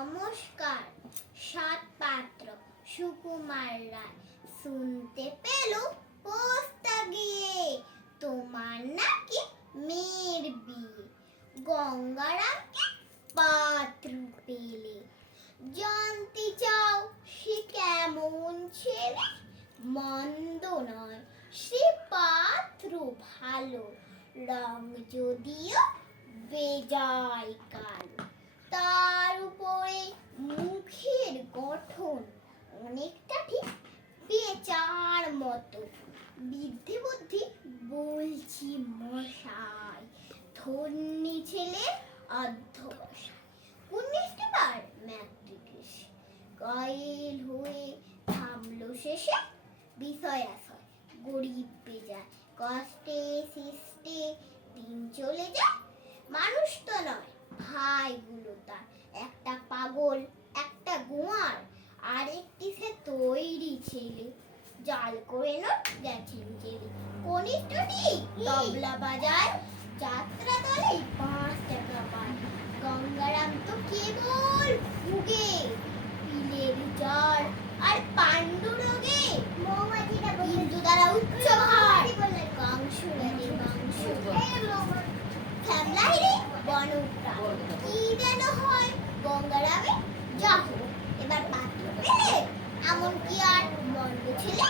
নমস্কার। সাত পাত্র সুকুমার রায় শুনতে পেল পোস্তা গিয়ে, তোমার নাকি মেয়ের বিয়ে। গঙ্গারামকে পাত্র পেলে, জানতে চাও সে কেমন ছেলে? মন্দ নয় সে পাত্র ভালো, রং যদিও বেজায় কালো। তার উপরে মুখের গঠন অনেকটা ঠিক পেঁচার মতো। বিদ্যে বুদ্ধি বলছি মশাই, ধন্যী ছেলে অধ্যবসায়। 19টি বার ম্যাট্রিক এসে কায়েল হয়ে থামলো শেষে। বিষয় আশয় গরিব বেজায়, কষ্টে সৃষ্টে দিন চলে যায়। মানুষ তো নয় ভাইগুলো তার, একটা পাগল একটা গোয়ার, আর একটি সে তৈরি ছেলে। জাল করে নোট গেছেন জেলে। কনিষ্ঠটি তবলা বাজায়, যাত্রা দলে 5 টাকা পায়। গঙ্গারাম তো কেবল ভুগে পিলের জ্বর আর পাণ্ডুরোগে। কিন্তু তারা উচ্চ ভার কংসরাজে মাংস শ্যামলাইরে বনপ্রা কি যেন হয় গঙ্গারামে। যা হোক এবার পাত্র পেলে, এমন কি আর মন্দ ছেলে?